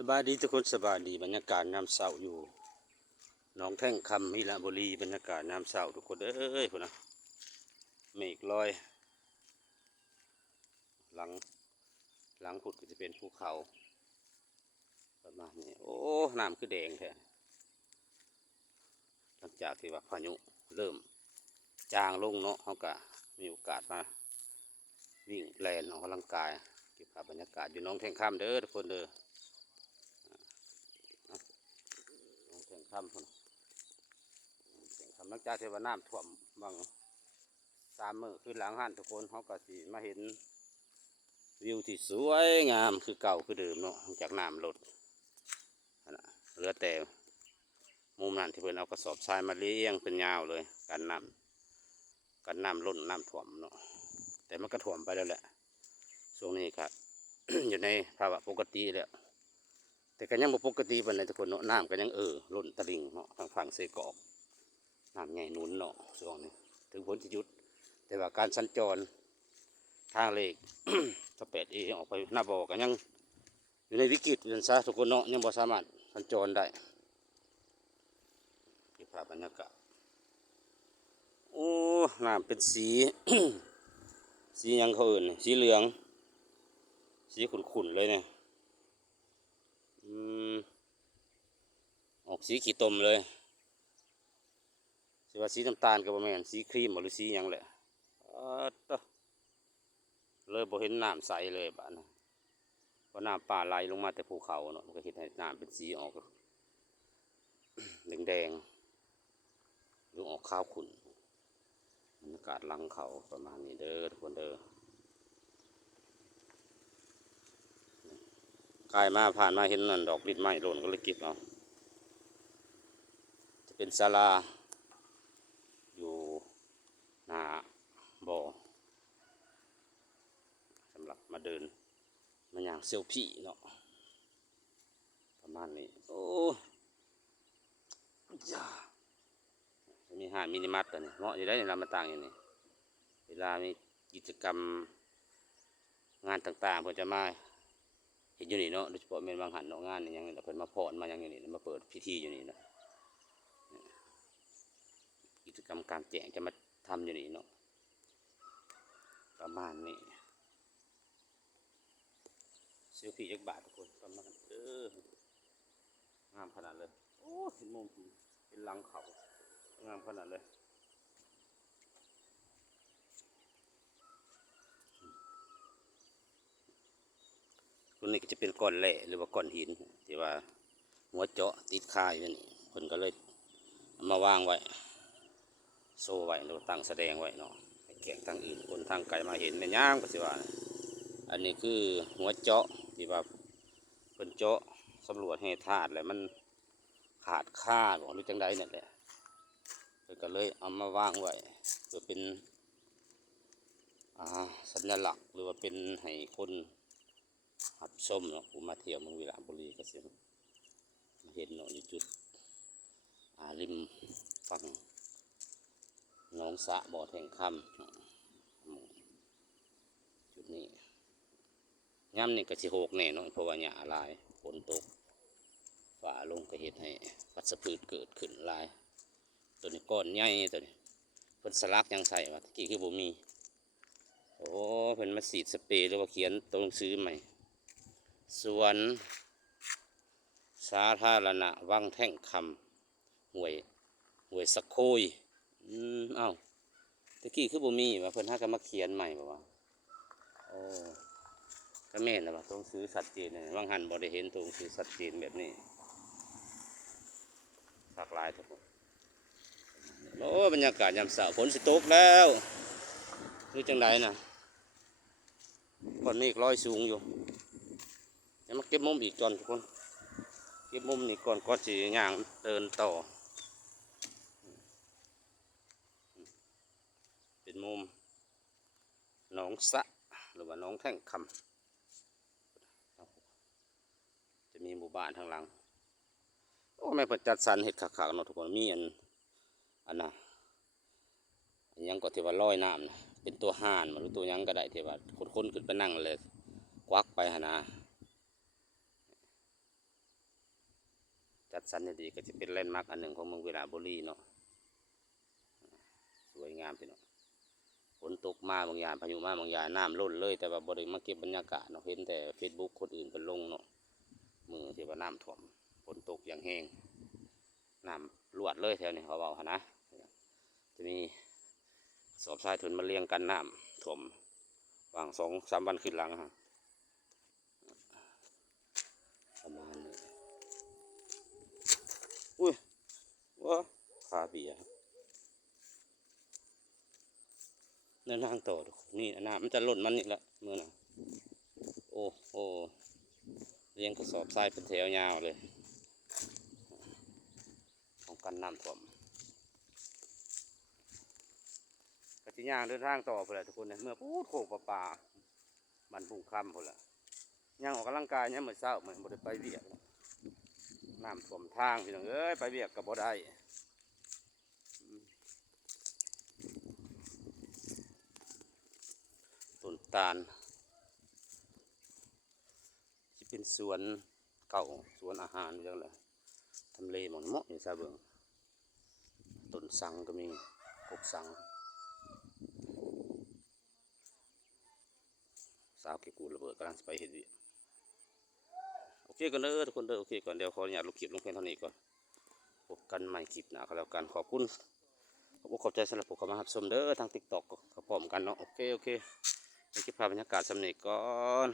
สบายดีทุกคนสบายดีบรรยากาศน้ำเสาอยู่หนองแท่งคำมิระบุรีบรรยากาศน้ำเสาทุกคนเอ้ยพุ่นนะเมฆลอยหลังพุดก็จะเป็นภูเขาประมาณนี้โอ้น้ำคือแดงแท้หลังจากที่ว่าพายุเริ่มจางลงเนาะเขาก็มีโอกาสมาวิ่งแล่นออกกำลังกายเก็บภาพบรรยากาศอยู่หนองแท่งคำเด้อทุกคนเด้อหนองแท่งคำพุ่นทำหลังจากที่ว่าน้ำท่วมบาง3 มื้อคือหลังหันทุกคนเขาก็สิมาเห็นวิวที่สวยงามคือเก่าคือเดิมเนาะจากน้ำลดเหลือแต่มุมนั้นที่เพิ่นเอากระสอบทรายมาเลี้ยงเป็นยาวเลยกันน้ำล้นน้ำท่วมเนาะแต่มันก็ท่วมไปแล้วแหละช่วงนี้ครับ อยู่ในภาวะปกติแล้วแต่ก็ยังบ่ปกติปานใดทุกคนเนาะน้ำก็ยังล้นตลิ่งเนาะทางฝั่งเซกอกน้ำใหญ่หนุนเนาะช่วงนี้ถึงฝนจะหยุดแต่ว่าการสัญจรทางเลข 28A ออกไปหน้าบ่อก็ยังอยู่ในวิกฤตอยู่ซะทุกคนเนาะยังบ่สามารถสัญจรได้เก็บภาพบรรยากาศโอ้น้ำเป็นสี สีหยังเขาเอิ้นสีเหลืองสีขุ่นๆเลยเนี่ยออกสีขี้ตมเลยสิว่าสีน้ำตาลก็บ่แม่นสีครีมหรือสีหยังแหละเลยบ่เห็นน้ำใสเลยบ้านนะเพราะน้ำป่าไหลลงมาแต่ภูเขาเนาะมันก็เห็นให้น้ำเป็นสีออกแดงๆหรือออกขาวขุ่นบรรยากาศหลังเขาประมาณนี้เด้อทุกคนเด้อกายมาผ่านมาเห็นนั่นดอกลิ้นไม้หล่นก็เลยเก็บเอาจะเป็นศาลาอยู่หน้าบ่อสำหรับมาเดินมาอย่างเซลฟี่เนาะประมาณนี้โอ้ยาจะมีห้างมินิมาร์ทตัวนี้เหมาะอยู่ได้ในลำมาต่างอย่างนี้เวลามีกิจกรรมงานต่างๆเพื่อจะมาเห็นอยู่นี่เนาะโดยเฉพาะเมนบางหันเนาะงานนี่ยังนี่เพิ่นมาพรมาอย่างนี้มาเปิดพิธีอยู่นี่นะกิจกรรมกลางแจ้งจะมาทำอยู่นี่เนาะประมาณนี้เซลฟี่1 บาททุกคนประมาณงามขนาดเลยโอ้เห็นมุมเป็นหลังเขางามขนาดเลยตัวนี้ก็จะเป็นก้อนแร่หรือว่าก้อนหินที่ว่าหัวเจาะติดคาอยู่นี่คนก็เลยมาวางไว้โซ่ไว้หรือตั้งแสดงไว้เนาะแข่งทางอื่นคนทางไกลมาเห็นในย่างก็สิว่าอันนี้คือหัวเจาะที่ว่าเป็นเจาะสำรวจให้ธาตุแล้วมันขาดค่าหรือจังใดนั่นแหละก็เลยเอามาวางไว้เพื่อเป็นสัญลักษณ์หรือว่าเป็นให้คนหับชมเนาะผมมาเที่ยวเมืองวิระบุรีก็เสียมาเห็นเนาะอยู่จุดริมฝั่งหนองสะบ่อแทงคำจุดนี้ย่ำนี่ก็สิโหกแน่เนาะเพราะว่าหญ้าลายฝนตกฝ่าลงก็เห็นให้วัชพืชเกิดขึ้นลายตัวนี้ก้อนใหญ่ตัวนี้เพิ่นสลักยังใส่ว่าที่คือบ่มีโอ้เพิ่นมาสีดสเปรย์หรือว่าเขียนตัวหนังสือใหม่สวนสาธารณะวังแท่งคำห้วยสะโคยเอ้าตะกี้คือบ่มีว่าเพิ่นหากันมาเขียนใหม่บ่ว่าโอ้ก็แม่นแล้วว่าตัวหนังสือชัดเจนวังหันบ่ได้เห็นตัวหนังสือชัดเจนแบบนี้หลากหลายทุกคนโอ้บรรยากาศยามเช้าฝนสิตกแล้วคือจังไดน่ะก่อนนี้ลอยสูงอยู่เดี๋ยวมาเก็บมุมอีกก่อนทุกคนเก็บมุมนี้ก่อนสิย่างเดินต่อเป็นมุมหนองสะหรือว่าหนองแท่งคำจะมีหมู่บ้านทางหลังโอ้แม่เปิดจัดสรรเห็ดขาวๆเนาะทุกคนมีอันน่ะยังก็ที่ว่าลอยน้ำนะเป็นตัวห่านมาหรือตัวยังก็ได้ที่ว่าคนขึ้นไปนั่งเลยควักไปหนะ จัดสรรได้ดีก็จะเป็นแลนด์มาร์กอันหนึ่งของเมืองเวลาบุรีเนาะสวยงามพี่น้องฝนตกมาบางอย่างพายุมาบางอย่างน้ำล้นเลยแต่ว่าบ่ได้มาเก็บบรรยากาศเนาะเห็นแต่ Facebook คนอื่นเป็นลงเนาะมือที่ว่าน้ำท่วมฝนตกอย่างแห้งน้ำลวดเลยแถวนี้เขาบอกนะจะมีสอบทรายถุนมาเรียงกันน้ำท่วมวาง2-3 วันขึ้นหลังฮะประมาณนี้อุ้ยว้าขาเบียเดินทางต่อนี่น้ำมันจะหล่นมันนี่ละเมื่อน่ะโอ้โหเรียงกระสอบทรายเป็นแถวยาวเลยของกันน้ำท่วมกระติย่างเดินทางต่อไปเลยทุกคนเนี่ยเมื่อพูดโขกปลาบันพุ่งคำพอละย่างออกกำลังกายเนี่ยเหมือนเช้าเหมือนบ่ได้ไปเวียกน้ำท่วมทางพี่น้องเอ้ยไปเวียกกับบ่ได้ต้นตาลที่เป็นสวนเก่าสวนอาหารอย่างไรทำเลหมองเหมาะอยู่ซาเบิงต้นสังก็มีกกสังสาวเก็บกูระเบิดกำลังไปเห็นดิโอเคกันเด้อทุกคนเด้อโอเคก่อนเดี๋ยวขออนุญาตลงคลิปลงเพียงเท่านี้ก่อนพบกันใหม่คลิปหน้าก็แล้วกันขอบคุณขอบใจสำหรับผู้เข้ามารับชมเด้อทาง TikTok ก็พร้อมกันเนาะโอเคในคลิปภาพบรรยากาศสำเนีก่อน